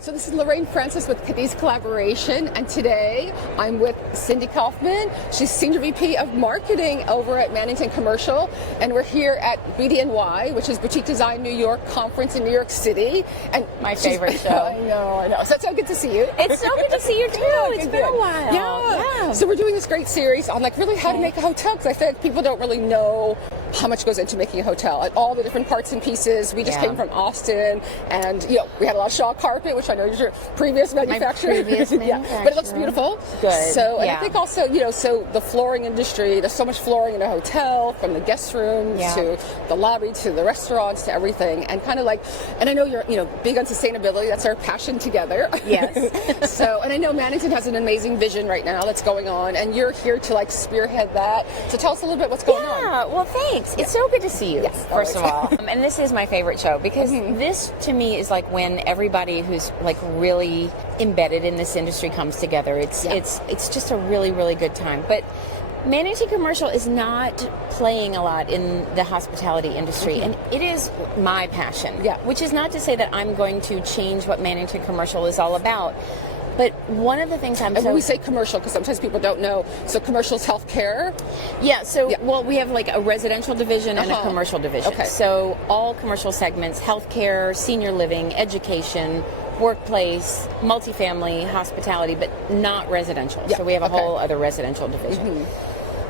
So this is Lorraine Francis with Cadiz Collaboration, and today I'm with Cindy Kaufman. She's Senior VP of Marketing over at Mannington Commercial, and we're here at BDNY, which is Boutique Design New York Conference in New York City. And my favorite show. I know. So it's so good to see you. It's so good to see you too. It's been a while. Yeah. So we're doing this great series on really how to make a hotel, because I feel like people don't really know how much goes into making a hotel, and all the different parts and pieces. We just came from Austin, and we had a lot of Shaw carpet, which I know is your previous manufacturer. My previous manufacturer. But it looks beautiful. Good. So, and I think also, so the flooring industry, there's so much flooring in a hotel, from the guest rooms to the lobby to the restaurants to everything, and and I know you're, big on sustainability. That's our passion together. Yes. So, and I know Mannington has an amazing vision right now that's going on, and you're here to spearhead that. So tell us a little bit what's going on. Yeah, well, thanks. It's so good to see you, first of all. And this is my favorite show, because this, to me, is when everybody who's really embedded in this industry comes together. It's just a really, really good time. But Mannington Commercial is not playing a lot in the hospitality industry, and it is my passion. Which is not to say that I'm going to change what Mannington Commercial is all about. But one of the things when we say commercial, because sometimes people don't know, so commercial is healthcare? Well, we have a residential division and a commercial division. Okay. So all commercial segments: healthcare, senior living, education, workplace, multifamily, hospitality, but not residential. So we have a whole other residential division.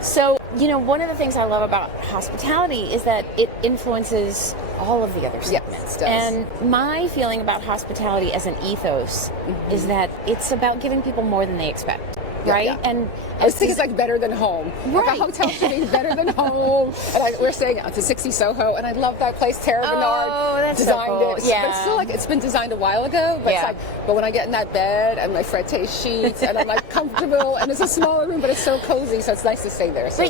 So, one of the things I love about hospitality is that it influences all of the other segments. Yes, it does. And my feeling about hospitality as an ethos is that it's about giving people more than they expect. Right? Yeah. And I think it's better than home. Right. A hotel should be better than home. And we're saying it's a 60 Soho, and I love that place. Tara Bernard designed so cool. it. Yeah. But it's still it's been designed a while ago. But but when I get in that bed and my frette sheets and I'm comfortable, and it's a smaller room, but it's so cozy, so it's nice to stay there. So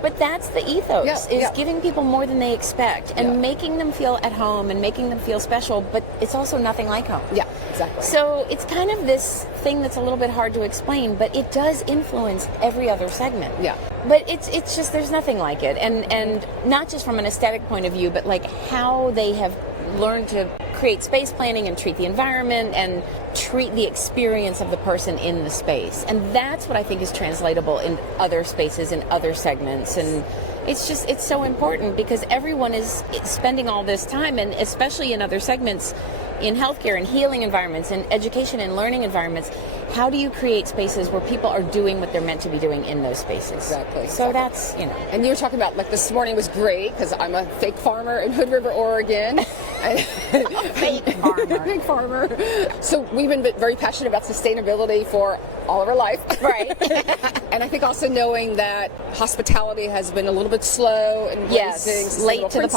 but that's the ethos, is giving people more than they expect and making them feel at home and making them feel special, but it's also nothing like home. Yeah, exactly. So it's kind of this thing that's a little bit hard to explain, but it does influence every other segment. Yeah. But it's just, there's nothing like it. And not just from an aesthetic point of view, but how they have learned to create space planning and treat the environment and treat the experience of the person in the space. And that's what I think is translatable in other spaces, in other segments. And it's so important, because everyone is spending all this time, and especially in other segments, in healthcare and healing environments and education and learning environments. How do you create spaces where people are doing what they're meant to be doing in those spaces? Exactly. So that's, And you were talking about, this morning was great, because I'm a fake farmer in Hood River, Oregon. Fake farmer. Fake farmer. So we've been very passionate about sustainability for all of our life. Right. And I think also knowing that hospitality has been a little bit slow and late to the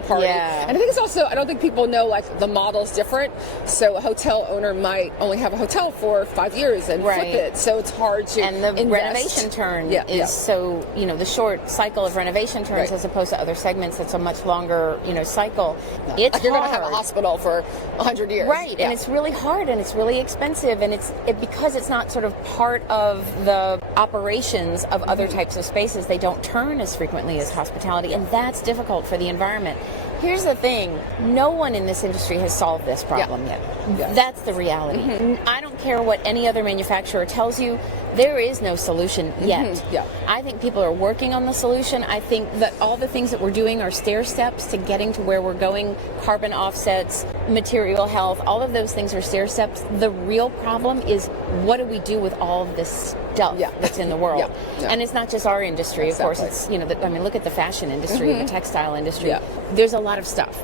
party. Yeah. And I think it's also, I don't think people know the model's different. So a hotel owner might only have a hotel for 5 years and flip it. So it's hard to And the invest. renovation turn is so, the short cycle of renovation turns as opposed to other segments, that's a much longer, cycle. It's you're hard. going to have a hospital for 100 years. Right. And it's really hard, and it's really expensive, and because it's not sort of part of the operations of other types of spaces, they don't turn as frequently as hospitality, and that's difficult for the environment. Here's the thing, no one in this industry has solved this problem yet. That's the reality. I don't care what any other manufacturer tells you, there is no solution yet. I think people are working on the solution. I think that all the things that we're doing are stair steps to getting to where we're going. Carbon offsets, material health, all of those things are stair steps. The real problem is, what do we do with all of this stuff that's in the world? And it's not just our industry, of course. It's look at the fashion industry, the textile industry. There's a lot of stuff.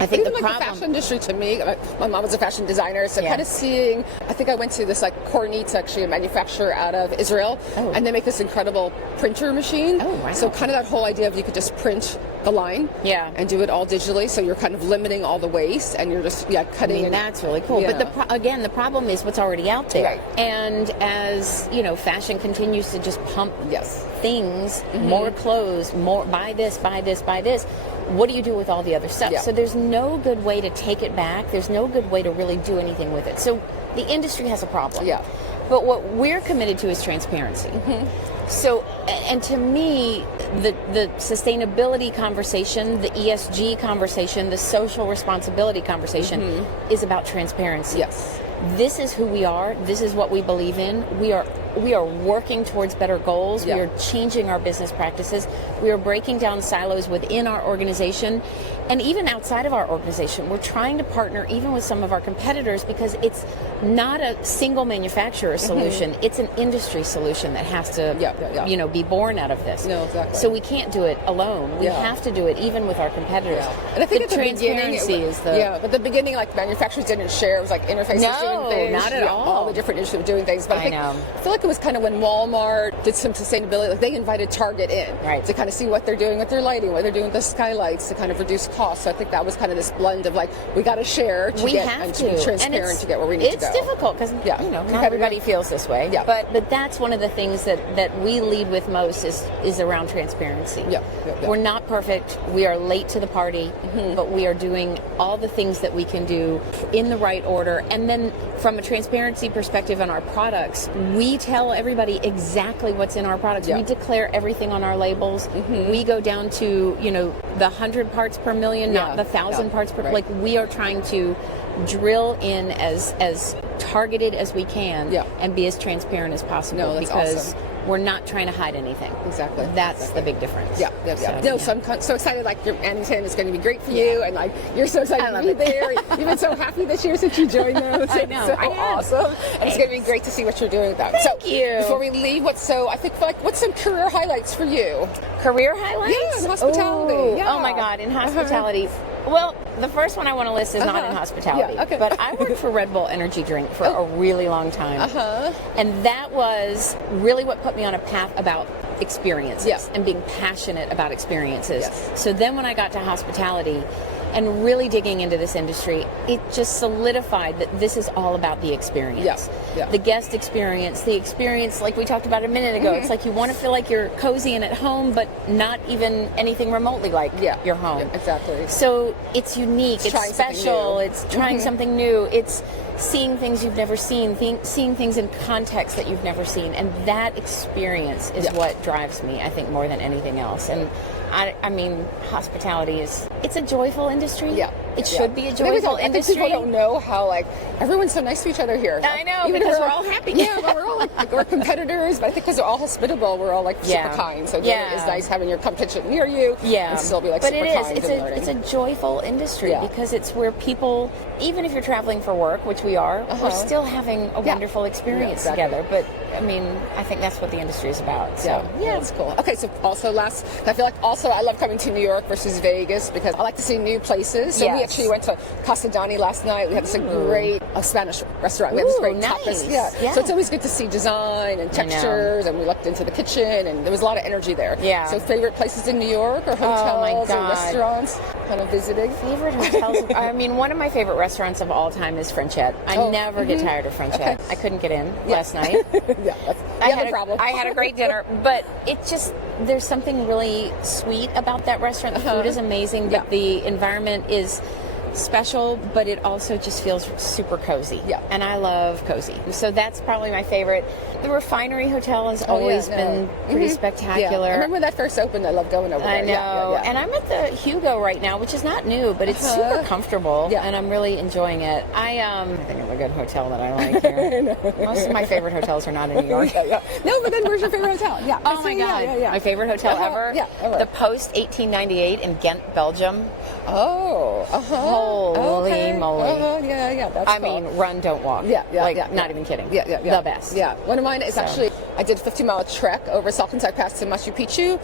I think the fashion industry, to me, my mom was a fashion designer, so kind of seeing, I think I went to this Kornitz, actually a manufacturer out of Israel, and they make this incredible printer machine. So kind of that whole idea of you could just print the line and do it all digitally, so you're kind of limiting all the waste, and you're just cutting. That's really cool. But the problem is what's already out there. And as fashion continues to just pump things, more clothes, more buy this, what do you do with all the other stuff? So there's no good way to take it back. There's no good way to really do anything with it. So the industry has a problem. But what we're committed to is transparency. So, and to me, the sustainability conversation, the ESG conversation, the social responsibility conversation is about transparency. Yes. This is who we are. This is what we believe in. We are working towards better goals. Yeah. We are changing our business practices. We are breaking down silos within our organization and even outside of our organization. We're trying to partner even with some of our competitors because it's not a single manufacturer solution. It's an industry solution that has to be born out of this. No, exactly. So we can't do it alone. We have to do it even with our competitors. Yeah. And I think the transparency is the... Yeah, but at the beginning, like, manufacturers didn't share. It was like interfaces doing things. Not at all. The different industries were doing things. But I feel like it was kind of when Walmart did some sustainability, like they invited Target in to kind of see what they're doing with their lighting, what they're doing with the skylights to kind of reduce costs. So I think that was kind of this blend of like, we got to share to be transparent to get where we need to go. It's difficult because not everybody feels this way. Yeah. But that's one of the things that we lead with most is around transparency. Yeah. We're not perfect. We are late to the party, but we are doing all the things that we can do in the right order. And then from a transparency perspective on our products, we tell everybody exactly what's in our products. We declare everything on our labels. We go down to, the 100 parts per million, not the 1,000 parts per... Like, we are trying to drill in as targeted as we can and be as transparent as possible because we're not trying to hide anything. Exactly. That's the big difference. Yeah. So I'm so excited, like, your Mannington is going to be great for you, and like, you're so excited to be there. You've been so happy this year since you joined them. I know. So awesome. And it's going to be great to see what you're doing with them. Thank you. Before we leave, what's some career highlights for you? Career highlights? Yeah, in hospitality. Oh my God, in hospitality. Well, the first one I want to list is not in hospitality, but I worked for Red Bull Energy Drink for a really long time. And that was really what put me on a path about experiences and being passionate about experiences. So then when I got to hospitality and really digging into this industry, it just solidified that this is all about the experience. The guest experience, the experience like we talked about a minute ago. It's like you want to feel like you're cozy and at home, but not even anything remotely like your home. Yeah, exactly. So it's unique, it's special, it's trying something new, it's seeing things you've never seen, seeing things in context that you've never seen, and that experience is what drives me, I think, more than anything else. And I mean, hospitality it's a joyful industry. It should be a joyful industry. I think people don't know how, like, everyone's so nice to each other here. I know, even because we're all happy. But we're all like we're competitors, but I think because we're all hospitable, we're all like super kind. So it is nice having your competition near you and still be like super kind. It's a joyful industry because it's where people, even if you're traveling for work, which we are, we're still having a wonderful experience together. But I mean, I think that's what the industry is about. So it's cool. Okay, so also I feel like I love coming to New York versus Vegas because I like to see new places. So we actually went to Casa Dani last night. We had this great Spanish restaurant. We had this great tapas. So it's always good to see design and textures, and we looked into the kitchen, and there was a lot of energy there. So favorite places in New York or hotels or restaurants kind of visiting? Favorite hotels? I mean, one of my favorite restaurants of all time is Frenchette. I never get tired of Frenchette. I couldn't get in last night. I had a great dinner, but it just, there's something really sweet about that restaurant. The food is amazing, but the environment is special, but it also just feels super cozy. And I love cozy. So that's probably my favorite. The Refinery Hotel has always been pretty spectacular. I remember when that first opened, I loved going over there. I know. And I'm at the Hugo right now, which is not new, but it's super comfortable, and I'm really enjoying it. I think of a good hotel that I like here. Most of my favorite hotels are not in New York. No, but then where's your favorite hotel? Oh my God. My favorite hotel ever? The Post 1898 in Ghent, Belgium. Holy moly. That's I mean, run, don't walk. Not even kidding. The best. One of mine is actually, I did a 50-mile trek over Salcantay Pass to Machu Picchu.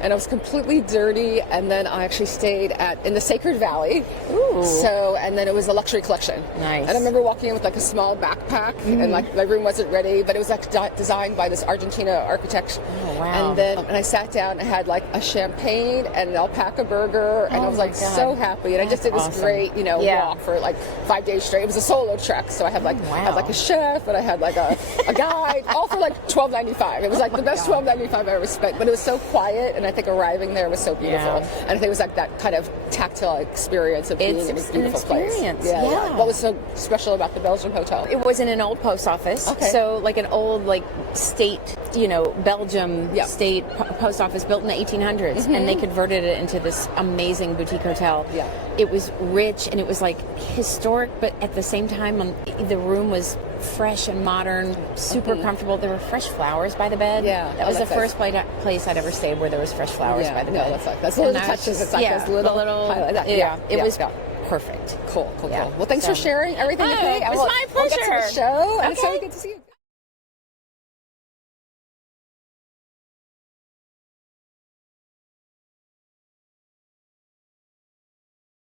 And I was completely dirty, and then I actually stayed in the Sacred Valley. So, and then it was a luxury collection. Nice. And I remember walking in with like a small backpack, and like my room wasn't ready, but it was like designed by this Argentina architect. And then I sat down and had like a champagne and an alpaca burger, and I was like so happy. And I just did this great, walk for like 5 days straight. It was a solo trek, so I had like had like a chef, and I had like a guide, all for like $12.95. It was like the best $12.95 I ever spent, but it was so quiet, and I think arriving there was so beautiful. And I think it was like that kind of tactile experience of being in a beautiful place. What was so special about the Belgian hotel? It was in an old post office, so like an old like state Belgium state post office built in the 1800s, and they converted it into this amazing boutique hotel. Yeah. It was rich, and it was like historic, but at the same time, the room was fresh and modern, super comfortable. There were fresh flowers by the bed. Yeah. That was the first place I'd ever stayed where there was fresh flowers by the bed. That's little touches. It's like those little highlights. It was perfect. Cool. Well, thanks for sharing everything with me. It was my pleasure. We'll get to the show. And it's so good to see you.